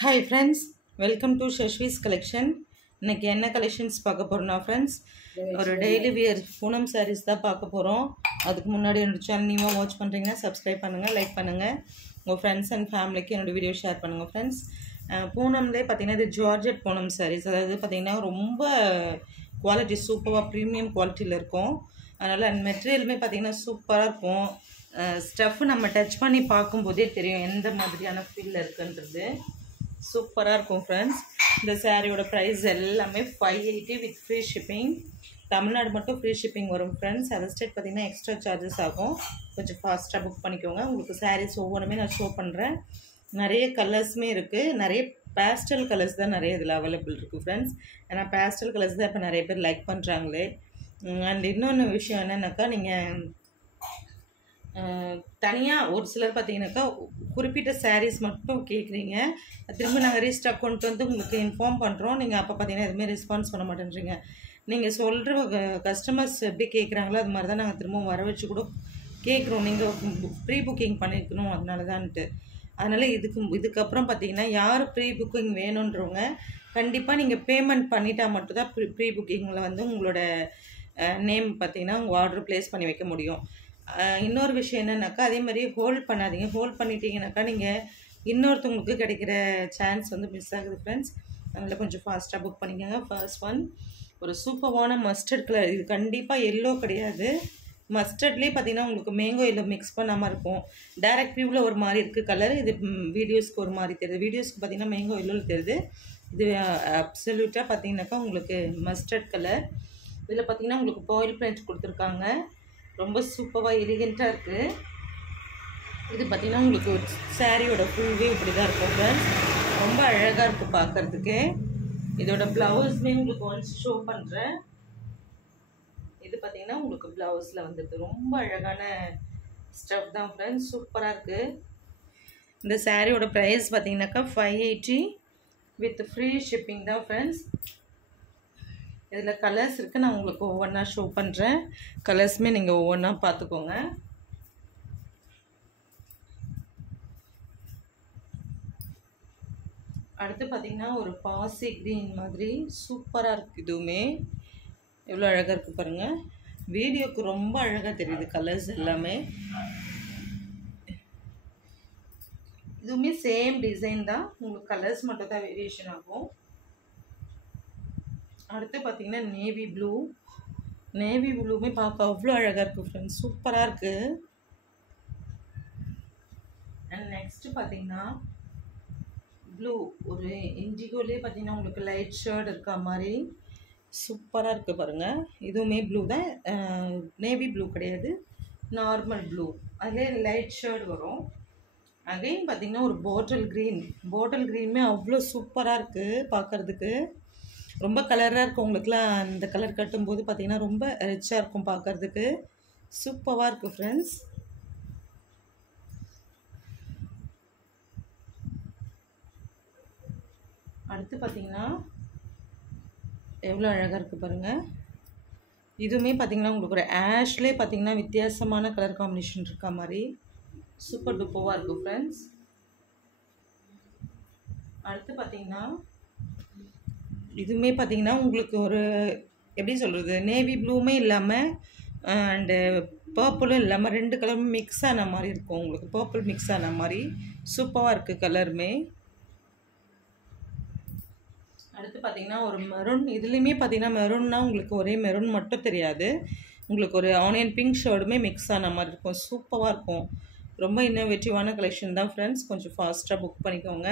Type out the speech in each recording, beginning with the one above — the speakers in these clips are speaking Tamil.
Hi friends, welcome to Shashvi's collection. இன்னைக்கு என்ன கலெக்ஷன்ஸ் பார்க்க போறோம்னா ஃப்ரெண்ட்ஸ், ஒரு டெய்லி வியர் பூனம் சாரீஸ் தான் பார்க்க போகிறோம். அதுக்கு முன்னாடி என்னோட சேனல் நீங்க வாட்ச் பண்ணுறீங்கன்னா சப்ஸ்கிரைப் பண்ணுங்கள், லைக் பண்ணுங்கள், உங்கள் ஃப்ரெண்ட்ஸ் அண்ட் ஃபேமிலிக்கு என்னோட வீடியோ ஷேர் பண்ணுங்கள் ஃப்ரெண்ட்ஸ். பூனம்லேயே பார்த்தீங்கன்னா இது ஜார்ஜெட் பூனம் சாரீஸ், அதாவது பார்த்தீங்கன்னா ரொம்ப குவாலிட்டி சூப்பராக ப்ரீமியம் குவாலிட்டியில் இருக்கும். அதனால் மெட்டீரியலுமே பார்த்தீங்கன்னா சூப்பராக இருக்கும். ஸ்டஃப் நம்ம டச் பண்ணி பார்க்கும்போதே தெரியும் எந்த மாதிரியான ஃபீல் இருக்குன்றது. சூப்பராக இருக்கும் ஃப்ரெண்ட்ஸ். இந்த சாரியோட ப்ரைஸ் எல்லாமே 580 வித் ஃப்ரீ ஷிப்பிங். தமிழ்நாடு மட்டும் ஃப்ரீ ஷிப்பிங் வரும் ஃப்ரெண்ட்ஸ். அதர் ஸ்டேட் பார்த்திங்கன்னா எக்ஸ்ட்ரா சார்ஜஸ் ஆகும். கொஞ்சம் ஃபாஸ்ட்டாக புக் பண்ணிக்கோங்க. உங்களுக்கு சாரீஸ் ஒவ்வொன்றுமே நான் ஷோ பண்ணுறேன். நிறைய கலர்ஸுமே இருக்குது. நிறைய பேஸ்டல் கலர்ஸ் தான் நிறைய இதில் அவைலபிள் இருக்குது ஃப்ரெண்ட்ஸ். ஏன்னா பேஸ்டல் கலர்ஸ் தான் இப்போ நிறைய பேர் லைக் பண்ணுறாங்களே. அண்ட் இன்னொன்று விஷயம் என்னென்னாக்கா, நீங்கள் தனியாக ஒரு சிலர் பார்த்தீங்கன்னாக்கா குறிப்பிட்ட சாரீஸ் மட்டும் கேட்குறீங்க. திரும்ப நாங்கள் ரீஸ்டாக் கொண்டு வந்து உங்களுக்கு இன்ஃபார்ம் பண்ணுறோம். நீங்கள் அப்போ பார்த்தீங்கன்னா எதுவுமே ரெஸ்பான்ஸ் பண்ண மாட்டேன்றீங்க. நீங்கள் சொல்கிற கஸ்டமர்ஸ் எப்படி கேட்குறாங்களோ அது மாதிரி தான் நாங்கள் திரும்பவும் வர வச்சு கூட கேட்குறோம். நீங்கள் ப்ரீ புக்கிங் பண்ணியிருக்கணும், அதனால தான்ட்டு. அதனால் இதுக்கப்புறம் பார்த்தீங்கன்னா யார் ப்ரீ புக்கிங் வேணுன்றவங்க கண்டிப்பாக நீங்கள் பேமெண்ட் பண்ணிட்டா மட்டும்தான் ப்ரீ புக்கிங்கில் வந்து உங்களோட நேம் பார்த்தீங்கன்னா உங்கள் ஆர்டர் ப்ளேஸ் பண்ணி வைக்க முடியும். இன்னொரு விஷயம் என்னென்னாக்கா, அதே மாதிரி ஹோல்ட் பண்ணாதீங்க. ஹோல்ட் பண்ணிட்டீங்கன்னாக்கா நீங்கள் இன்னொருத்தவங்களுக்கு கிடைக்கிற சான்ஸ் வந்து மிஸ் ஆகுது ஃப்ரெண்ட்ஸ். அதனால் கொஞ்சம் ஃபாஸ்ட்டாக புக் பண்ணிக்கோங்க. ஃபர்ஸ்ட் ஒன் ஒரு சூப்பரான மஸ்டர்ட் கலர். இது கண்டிப்பாக எல்லோ கிடையாது. மஸ்டர்ட்லேயே பார்த்தீங்கன்னா உங்களுக்கு மேங்கோ எல்லோ மிக்ஸ் பண்ணாமல் இருக்கும். டைரக்ட் வியூவில் ஒரு மாதிரி இருக்குது கலர். இது வீடியோஸ்க்கு ஒரு மாதிரி தெரியுது. வீடியோஸ்க்கு பார்த்தீங்கன்னா மேங்கோ எல்லோவில் தெரியுது. இது அப்சல்யூட்டாக பார்த்தீங்கன்னாக்கா உங்களுக்கு மஸ்டர்ட் கலர். இதில் பார்த்தீங்கன்னா உங்களுக்கு பாயில் பிரிண்ட் கொடுத்துருக்காங்க. ரொம்ப சூப்பராக எலிகெண்ட்டாக இருக்குது. இது பார்த்திங்கன்னா உங்களுக்கு ஒரு சாரியோட ஃபுல்வே இப்படி தான் இருக்கும் ஃப்ரெண்ட்ஸ். ரொம்ப அழகாக இருக்குது பார்க்குறதுக்கு. இதோட ப்ளவுஸ்மே உங்களுக்கு ஒன்ஸ் ஷோ பண்ணுறேன். இது பார்த்திங்கன்னா உங்களுக்கு ப்ளவுஸில் வந்துடுது. ரொம்ப அழகான ஸ்டஃப் தான் ஃப்ரெண்ட்ஸ். சூப்பராக இருக்குது. இந்த சாரியோட ப்ரைஸ் பார்த்திங்கனாக்கா 580 வித் ஃப்ரீ ஷிப்பிங் தான் ஃப்ரெண்ட்ஸ். இதில் கலர்ஸ் இருக்குது. நான் உங்களுக்கு ஒவ்வொன்றா ஷோ பண்ணுறேன். கலர்ஸுமே நீங்கள் ஒவ்வொன்றா பார்த்துக்கோங்க. அடுத்து பார்த்திங்கன்னா ஒரு பாசி க்ரீன் மாதிரி சூப்பராக இருக்குது. இதுவுமே எவ்வளோ அழகாக இருக்குது பாருங்கள். வீடியோக்கு ரொம்ப அழகாக தெரியுது கலர்ஸ் எல்லாமே. இதுவுமே சேம் டிசைன் தான். உங்களுக்கு கலர்ஸ் மட்டும் தான் வேரியேஷன் ஆகும். அடுத்து பார்த்தீங்கன்னா நேவி ப்ளூ. நேவி ப்ளூமே பார்க்க அவ்வளோ அழகாக இருக்குது ஃப்ரெண்ட்ஸ். சூப்பராக இருக்குது. அண்ட் நெக்ஸ்ட்டு பார்த்தீங்கன்னா ப்ளூ, ஒரு இண்டிகோலே பார்த்தீங்கன்னா உங்களுக்கு லைட் ஷேர்ட் இருக்க மாதிரி சூப்பராக இருக்குது பாருங்கள். இதுவுமே ப்ளூ தான். நேவி ப்ளூ கிடையாது, நார்மல் ப்ளூ. அதிலே லைட் ஷேர்ட் வரும். அகைன் பார்த்தீங்கன்னா ஒரு பாட்டில் க்ரீன். பாட்டில் க்ரீனுமே அவ்வளோ சூப்பராக இருக்குது பார்க்குறதுக்கு. ரொம்ப கலராக இருக்கும். உங்களுக்குலாம் அந்த கலர் கட்டும்போது பார்த்தீங்கன்னா ரொம்ப ரிச்சாக இருக்கும் பார்க்குறதுக்கு. சூப்பராக இருக்குது ஃப்ரெண்ட்ஸ். அடுத்து பார்த்தீங்கன்னா எவ்வளோ அழகாக இருக்குது பாருங்கள். இதுவுமே பார்த்தீங்கன்னா உங்களுக்கு ஒரு ஆஷ்லேயே பார்த்தீங்கன்னா வித்தியாசமான கலர் காம்பினேஷன் இருக்க மாதிரி சூப்பர் டூப்பராக இருக்குது ஃப்ரெண்ட்ஸ். அடுத்து பார்த்தீங்கன்னா இதுவுமே பார்த்தீங்கன்னா உங்களுக்கு ஒரு எப்படி சொல்கிறது, நேவி ப்ளூமே இல்லாமல் அண்டு பர்பிளும் இல்லாமல் ரெண்டு கலரும் மிக்ஸ் ஆன மாதிரி இருக்கும். உங்களுக்கு பர்பிள் மிக்ஸ் ஆன மாதிரி சூப்பராக இருக்குது கலருமே. அடுத்து பார்த்தீங்கன்னா ஒரு மெரூன். இதுலேயுமே பார்த்தீங்கன்னா மெரூன்னா உங்களுக்கு ஒரே மெரூன் மட்டும் தெரியாது. உங்களுக்கு ஒரு ஆனியன் பிங்க் ஷேர்டுமே மிக்ஸ் ஆன மாதிரி இருக்கும். சூப்பராக இருக்கும். ரொம்ப இன்னோவேட்டிவான கலெக்ஷன் தான் ஃப்ரெண்ட்ஸ். கொஞ்சம் ஃபாஸ்ட்டாக புக் பண்ணிக்கோங்க.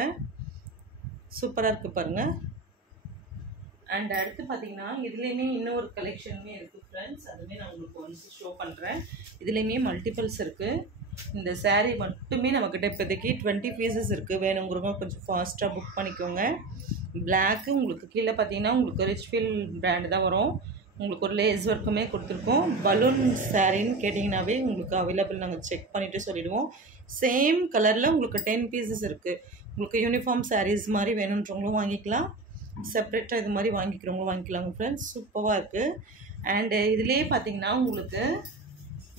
சூப்பராக இருக்குது பாருங்கள். அண்ட் அடுத்து பார்த்தீங்கன்னா இதுலேயுமே இன்னொரு கலெக்ஷனுமே இருக்குது ஃப்ரெண்ட்ஸ். அதுவுமே நான் உங்களுக்கு ஒன்ஸ் ஷோ பண்ணுறேன். இதுலேயுமே மல்டிபிள்ஸ் இருக்குது. இந்த சாரீ மட்டுமே நம்மக்கிட்ட இப்போதைக்கு 20 பீசஸ் இருக்குது. வேணுங்கிறவங்க கொஞ்சம் ஃபாஸ்ட்டாக புக் பண்ணிக்கோங்க. பிளாக்கு உங்களுக்கு கீழே பார்த்தீங்கன்னா உங்களுக்கு ரிச்ஃபீல் பிராண்டு தான் வரும். உங்களுக்கு ஒரு லேஸ் ஒர்க்குமே கொடுத்துருக்கோம். பலூன் சாரின்னு கேட்டிங்கனாவே உங்களுக்கு அவைலபிள் நாங்கள் செக் பண்ணிவிட்டு சொல்லிவிடுவோம். சேம் கலரில் உங்களுக்கு 10 பீசஸ் இருக்குது. உங்களுக்கு யூனிஃபார்ம் சாரீஸ் மாதிரி வேணுன்றவங்களும் வாங்கிக்கலாம், செப்ரேட்டாக இது மாதிரி வாங்கிக்கிறவங்களும் வாங்கிக்கலாங்க ஃப்ரெண்ட்ஸ். சூப்பராக இருக்குது. அண்டு இதுலேயே பார்த்தீங்கன்னா உங்களுக்கு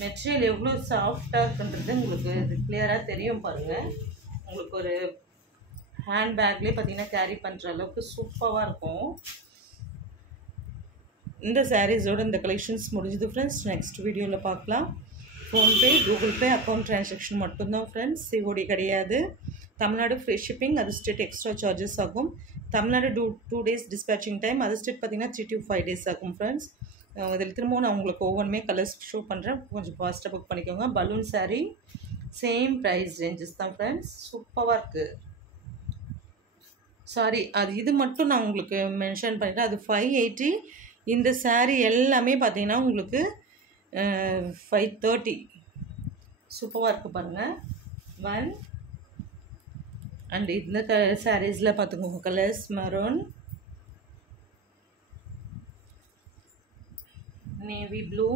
மெட்டீரியல் எவ்வளோ சாஃப்டாக இருக்குன்றது உங்களுக்கு இது கிளியராக தெரியும் பாருங்கள். உங்களுக்கு ஒரு ஹேண்ட் பேக்லேயே பார்த்தீங்கன்னா கேரி பண்ணுற அளவுக்கு சூப்பராக இருக்கும். இந்த சாரீஸோட இந்த கலெக்ஷன்ஸ் முடிஞ்சது ஃப்ரெண்ட்ஸ். நெக்ஸ்ட் வீடியோவில் பார்க்கலாம். PhonePe, Google Pay account transaction மட்டும்தான் ஃப்ரெண்ட்ஸ், சிஓடி கிடையாது. தமிழ்நாடு ஃப்ரீ ஷிப்பிங், அது ஸ்டேட் எக்ஸ்ட்ரா சார்ஜஸ் ஆகும். தமிழ்நாடு 2 days டிஸ்பேச்சிங் டைம், அது ஸ்டேட் பார்த்தீங்கன்னா 3 to 5 days ஆகும் ஃப்ரெண்ட்ஸ். இதில் திரும்பவும் நான் உங்களுக்கு ஒவ்வொன்றுமே கலர்ஸ் ஷோ பண்ணுறேன், கொஞ்சம் ஃபாஸ்ட்டாக புக் பண்ணிக்கோங்க. Balloon sari same price ranges தான் ஃப்ரெண்ட்ஸ், சூப்பராக இருக்குது. சாரி, அது இது மட்டும் நான் உங்களுக்கு மென்ஷன் பண்ணிட்டேன், அது 580. இந்த சாரீ எல்லாமே பார்த்தீங்கன்னா உங்களுக்கு 530. சூப்பராக இருக்குது பாருங்கள். 1 அண்ட் இந்த சாரீஸில் பார்த்துக்கோங்க கலர்ஸ் மெரூன், நேவி ப்ளூ,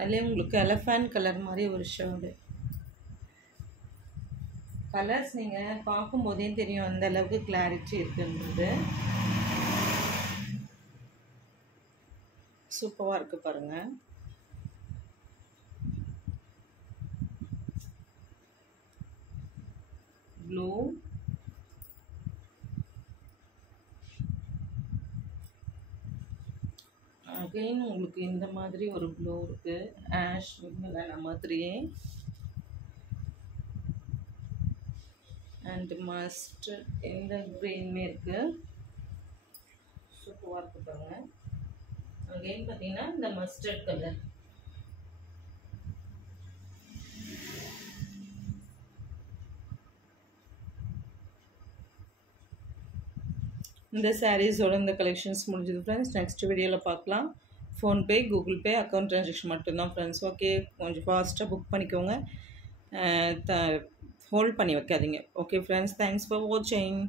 அதுலேயே உங்களுக்கு எலஃபண்ட் கலர் மாதிரி ஒரு ஷேடு. கலர்ஸ் நீங்கள் பார்க்கும்போதே தெரியும் அந்த அளவுக்கு கிளாரிட்டி இருக்குன்றது. சூப்பராக இருக்குது பாருங்கள். ப்ளூ, அகைன் உங்களுக்கு இந்த மாதிரி ஒரு ப்ளூ இருக்குது, ஆஷ் விமலான மாதிரியே. அண்ட் மஸ்டர்ட் இந்த க்ரீனுமே இருக்குது, சூப்பராக இருக்குது பாருங்கள். அகைன் பார்த்தீங்கன்னா இந்த மஸ்டர்ட் கலர். இந்த சாரீஸோட இந்த கலெக்ஷன்ஸ் முடிஞ்சது ஃப்ரெண்ட்ஸ். நெக்ஸ்ட் வீடியோவில் பார்க்கலாம். PhonePe, Google Pay account transaction மட்டும்தான் ஃப்ரெண்ட்ஸ். ஓகே, கொஞ்சம் ஃபாஸ்ட்டாக புக் பண்ணிக்கோங்க, ஹோல்ட் பண்ணி வைக்காதீங்க. ஓகே ஃப்ரெண்ட்ஸ், தேங்க்ஸ் ஃபார் வாட்சிங்.